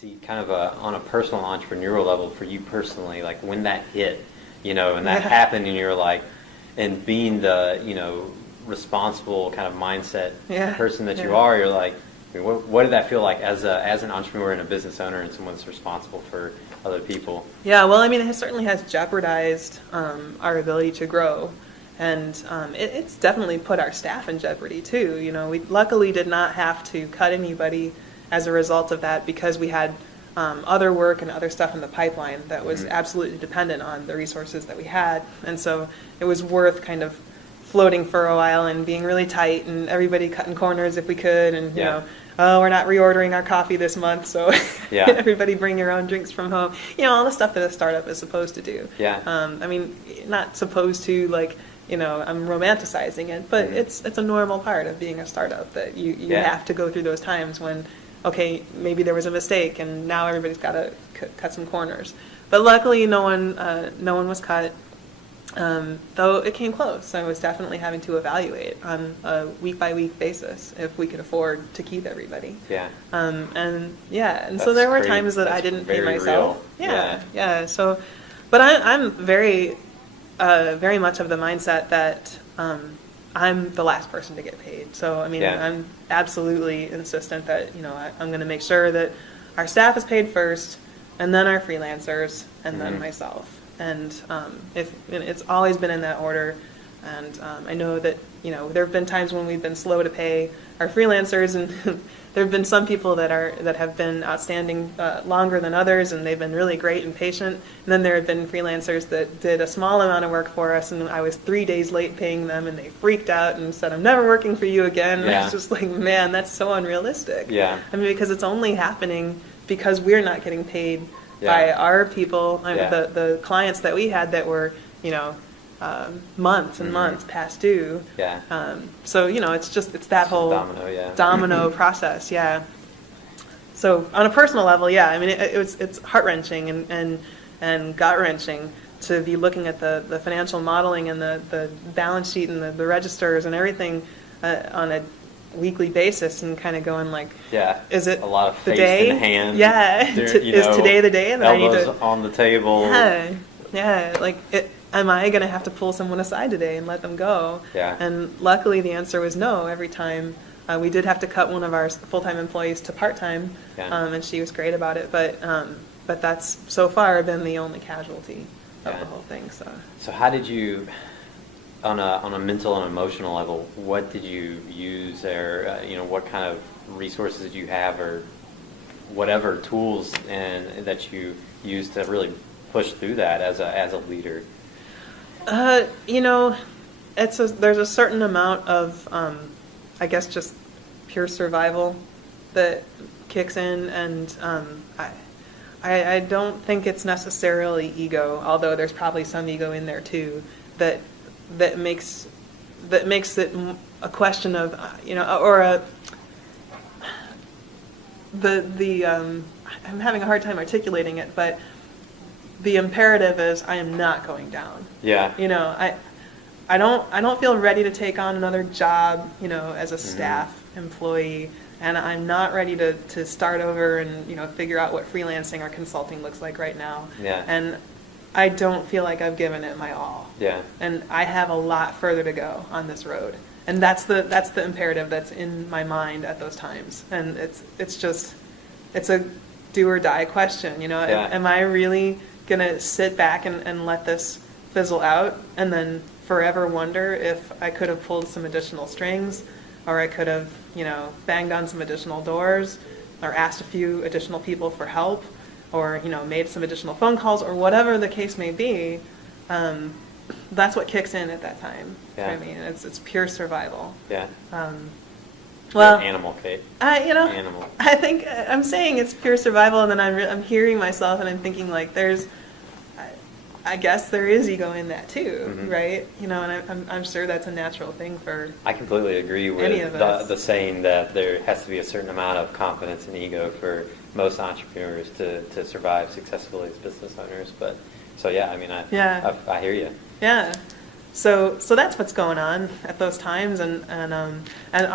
see kind of on a personal entrepreneurial level for you personally, like when that hit, and that happened and you're like, and being the, responsible kind of mindset person that you are, you're like, I mean, what did that feel like as an entrepreneur and a business owner and someone that's responsible for other people? Yeah, well, I mean, it certainly has jeopardized our ability to grow. And it's definitely put our staff in jeopardy, too. We luckily did not have to cut anybody as a result of that because we had other work and other stuff in the pipeline that was absolutely dependent on the resources that we had. And so it was worth kind of floating for a while and being really tight and everybody cutting corners if we could. And, oh, we're not reordering our coffee this month, so everybody bring your own drinks from home. All the stuff that a startup is supposed to do. I mean, not supposed to, like, I'm romanticizing it, but it's a normal part of being a startup that you have to go through those times when, okay, maybe there was a mistake and now everybody's got to cut some corners. But luckily, no one was cut. Though it came close. I was definitely having to evaluate on a week-by-week basis if we could afford to keep everybody. And so there were times that I didn't pay myself. So, but I'm very much of the mindset that I'm the last person to get paid. So, I mean, I'm absolutely insistent that, I'm going to make sure that our staff is paid first, and then our freelancers, and then myself. And it's always been in that order. And I know that, there have been times when we've been slow to pay our freelancers, and there have been some people that have been outstanding longer than others, and they've been really great and patient. And then there have been freelancers that did a small amount of work for us, and I was 3 days late paying them, and they freaked out and said, "I'm never working for you again." And I was just like, man, that's so unrealistic. I mean, because it's only happening because we're not getting paid by our people, the clients that we had that were, months and months past due. So, it's that whole domino process. So on a personal level, I mean, it's heart-wrenching and gut-wrenching to be looking at the financial modeling and the balance sheet and the registers and everything on a weekly basis and kind of going like, is it a lot of the face day? in hand? Is today the day? And elbows I need to, on the table. Like, am I going to have to pull someone aside today and let them go? And luckily the answer was no every time. We did have to cut one of our full-time employees to part-time, and she was great about it. But that's so far been the only casualty of the whole thing. So how did you, on a mental and emotional level, what did you use there? What kind of resources did you have, or whatever tools and that you used to really push through that as a leader? There's a certain amount of I guess just pure survival that kicks in, and I don't think it's necessarily ego, although there's probably some ego in there too, that makes it a question of I'm having a hard time articulating it, but the imperative is I am not going down. I don't feel ready to take on another job, as a staff employee, and I'm not ready to start over and figure out what freelancing or consulting looks like right now. And I don't feel like I've given it my all. And I have a lot further to go on this road. And that's the imperative that's in my mind at those times. And it's a do or die question, Am I really gonna sit back and let this fizzle out and then forever wonder if I could have pulled some additional strings, or I could have, banged on some additional doors, or asked a few additional people for help, or, made some additional phone calls, or whatever the case may be. That's what kicks in at that time. I mean, it's pure survival. Well, animal, Kate. Animal. I think I'm saying it's pure survival, and then I'm hearing myself, and I'm thinking like, I guess there is ego in that too, right? And I'm sure that's a natural thing for. I completely agree with the saying that there has to be a certain amount of confidence and ego for most entrepreneurs to survive successfully as business owners. But so I mean, I hear you. So that's what's going on at those times, and on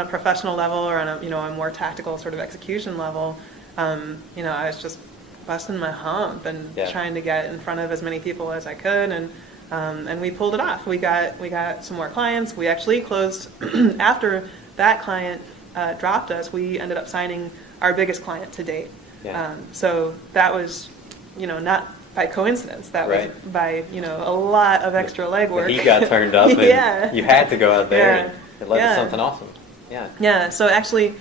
a professional level, or on a a more tactical sort of execution level, I was just busting my hump and trying to get in front of as many people as I could, and we pulled it off. We got some more clients. We actually closed after that client dropped us. We ended up signing our biggest client to date. So that was, not by coincidence. That was by, a lot of extra legwork. He got turned up, and you had to go out there, and it led to something awesome. Yeah. So actually,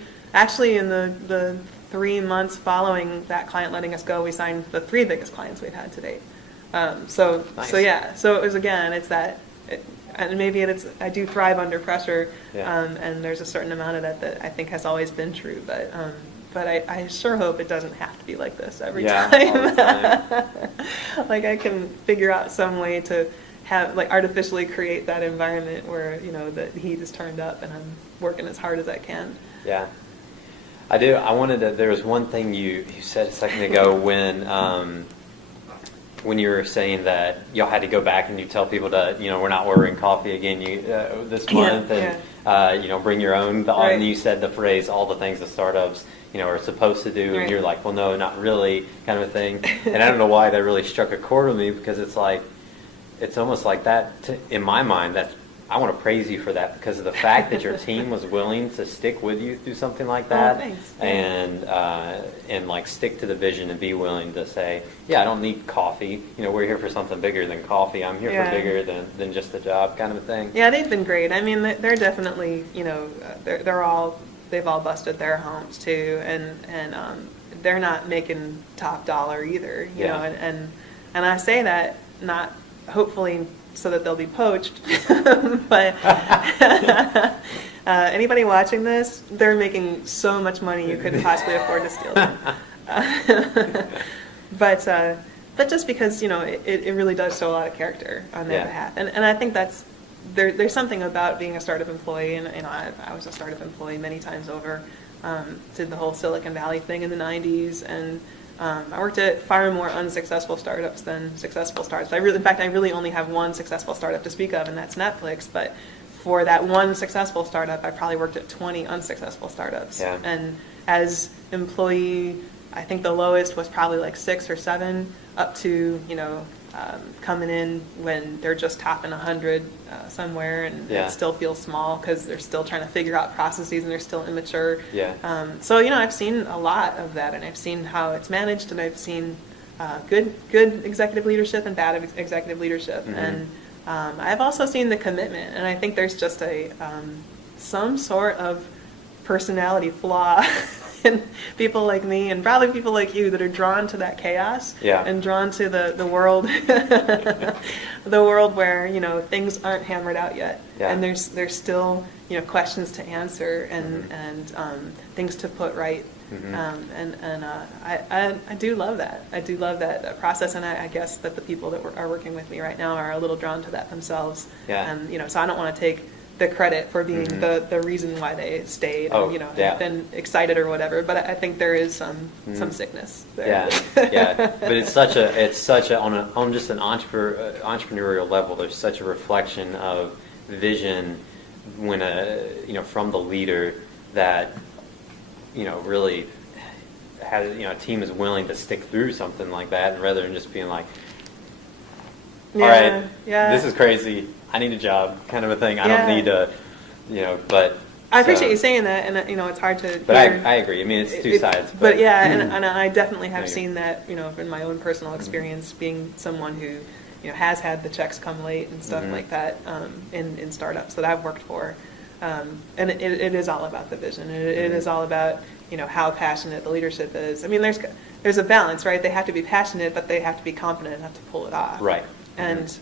in the 3 months following that client letting us go, we signed the 3 biggest clients we've had to date. Nice. So it was, again, it's that, and maybe it's, I do thrive under pressure, and there's a certain amount of that I think has always been true, but I sure hope it doesn't have to be like this every time. All the time. Like, I can figure out some way to have, like, artificially create that environment where, the heat is turned up and I'm working as hard as I can. Yeah. I do. I wanted to, there was one thing you said a second ago when you were saying that y'all had to go back and you tell people to, we're not ordering coffee again this month, and bring your own. And you said the phrase, all the things the startups are supposed to do, and you're like, well, no, not really, kind of a thing. And I don't know why that really struck a chord with me, because it's like, it's almost like that in my mind. That I want to praise you for that, because of the fact that your team was willing to stick with you through something like that. Thanks. And like stick to the vision and be willing to say, I don't need coffee. We're here for something bigger than coffee. I'm here for bigger than just the job, kind of a thing. Yeah, they've been great. I mean, they're definitely, they've all busted their homes too, and they're not making top dollar either. You know, and I say that not hopefully so that they'll be poached, but anybody watching this, they're making so much money you couldn't possibly afford to steal them. But just because it really does show a lot of character on their behalf, and I think that's there's something about being a startup employee, and I was a startup employee many times over. Did the whole Silicon Valley thing in the 90s, and I worked at far more unsuccessful startups than successful startups. In fact, I really only have one successful startup to speak of, and that's Netflix. But for that one successful startup, I probably worked at 20 unsuccessful startups. Yeah. And as employee, I think the lowest was probably like 6 or 7, up to coming in when they're just topping 100 somewhere, and it still feels small because they're still trying to figure out processes and they're still immature. So I've seen a lot of that, and I've seen how it's managed, and I've seen good executive leadership and bad executive leadership, and I've also seen the commitment, and I think there's just some sort of personality flaw in people like me, and probably people like you, that are drawn to that chaos, and drawn to the world, the world where things aren't hammered out yet, and there's still questions to answer, and things to put right, I do love that. I do love that process, and I guess that the people that are working with me right now are a little drawn to that themselves, and so I don't want to take the credit for being the reason why they stayed, have been excited or whatever. But I think there is some sickness there. But it's such a on just an entrepreneurial level. There's such a reflection of vision when from the leader that really has a team is willing to stick through something like that, and rather than just being like, all right, this is crazy, I need a job, kind of a thing. I don't need to, but... I appreciate you saying that, and it's hard to... But I agree. I mean, it's two sides. But and I definitely have seen that, in my own personal experience, being someone who, has had the checks come late and stuff like that in startups that I've worked for. And it is all about the vision. It is all about, how passionate the leadership is. I mean, there's a balance, right? They have to be passionate, but they have to be confident enough to pull it off. Right. And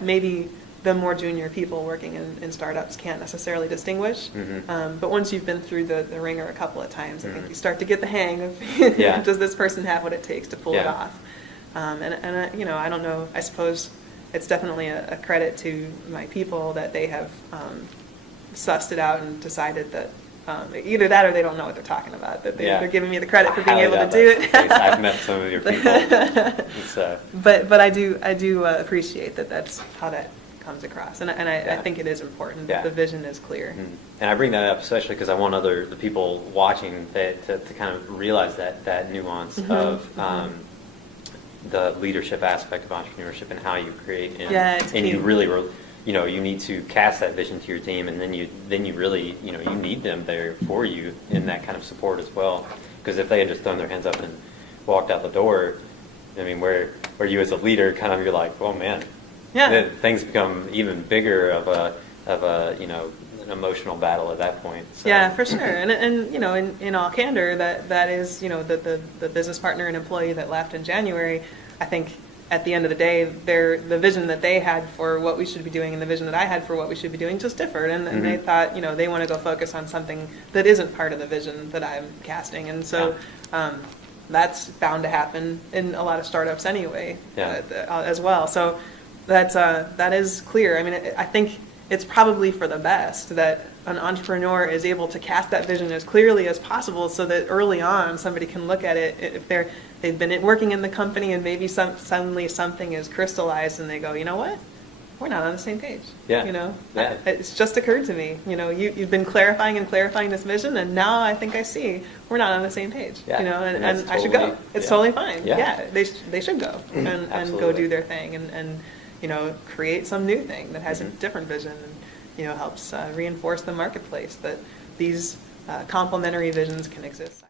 maybe the more junior people working in startups can't necessarily distinguish. But once you've been through the ringer a couple of times, I think you start to get the hang of, does this person have what it takes to pull it off? And I don't know, I suppose it's definitely a credit to my people that they have sussed it out and decided that either that or they don't know what they're talking about, that they're giving me the credit for being able to do it. I've met some of your people. But I do appreciate that that's how that comes across. And I think it is important that the vision is clear. Mm-hmm. And I bring that up especially because I want the people watching to kind of realize that nuance of the leadership aspect of entrepreneurship and how you create. And you really, you need to cast that vision to your team, and then you really, you need them there for you in that kind of support as well. Because if they had just thrown their hands up and walked out the door, I mean, where you as a leader kind of, you're like, oh man, things become even bigger of a an emotional battle at that point. So. Yeah, for sure. And in all candor, that is, the business partner and employee that left in January, I think at the end of the day, the vision that they had for what we should be doing and the vision that I had for what we should be doing just differed. And they thought, they want to go focus on something that isn't part of the vision that I'm casting. And so that's bound to happen in a lot of startups anyway, as well. So that is clear. I mean, I think it's probably for the best that an entrepreneur is able to cast that vision as clearly as possible, so that early on somebody can look at it if they've been working in the company and maybe suddenly something is crystallized and they go, you know what? We're not on the same page. It's just occurred to me. You've been clarifying this vision, and now I think I see we're not on the same page. And I should go. It's totally fine. They should go and go do their thing and create some new thing that has a different vision and helps reinforce the marketplace that these complementary visions can exist.